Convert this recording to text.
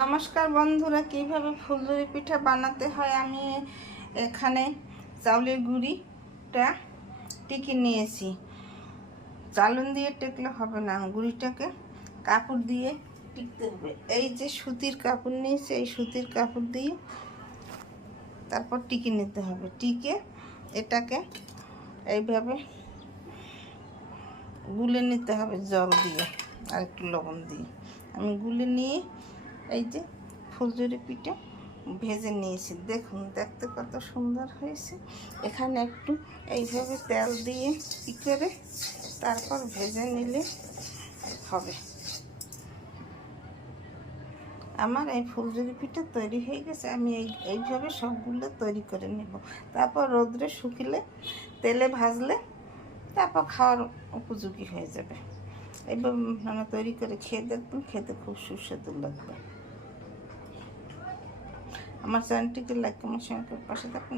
নমস্কার বন্ধুরা, কিভাবে ফুলঝুরি পিঠা বানাতে হয় আমি এখানে চাউলের গুঁড়িটা টিকে নিয়েছি। চালন দিয়ে টেকলে হবে না, গুঁড়িটাকে কাপড় দিয়ে টিকতে হবে। এই যে সুতির কাপড় নিয়েছি, এই সুতির কাপড় দিয়ে তারপর টিকে নিতে হবে। টিকে এটাকে এইভাবে গুলে নিতে হবে জল দিয়ে আর একটু লবণ দিয়ে। আমি গুলে নিয়ে এই যে ফুলঝুরি পিঠা ভেজে নিয়েছি। দেখুন দেখতে কত সুন্দর হয়েছে। এখানে একটু এইভাবে তেল দিয়ে ই করে তারপর ভেজে নিলে হবে। আমার এই ফুলঝুরি পিঠা তৈরি হয়ে গেছে। আমি এইভাবে সবগুলো তৈরি করে নেব। তারপর রোদ্রে শুকিলে তেলে ভাজলে তারপর খাওয়ার উপযোগী হয়ে যাবে। এইভাবে মানে তৈরি করে খেয়ে দেখবেন, খেতে খুব সুস্বাদু লাগবে। আমার চ্যানেলটিকে লাইক কমেন্ট শেয়ার করে পাশে থাকুন।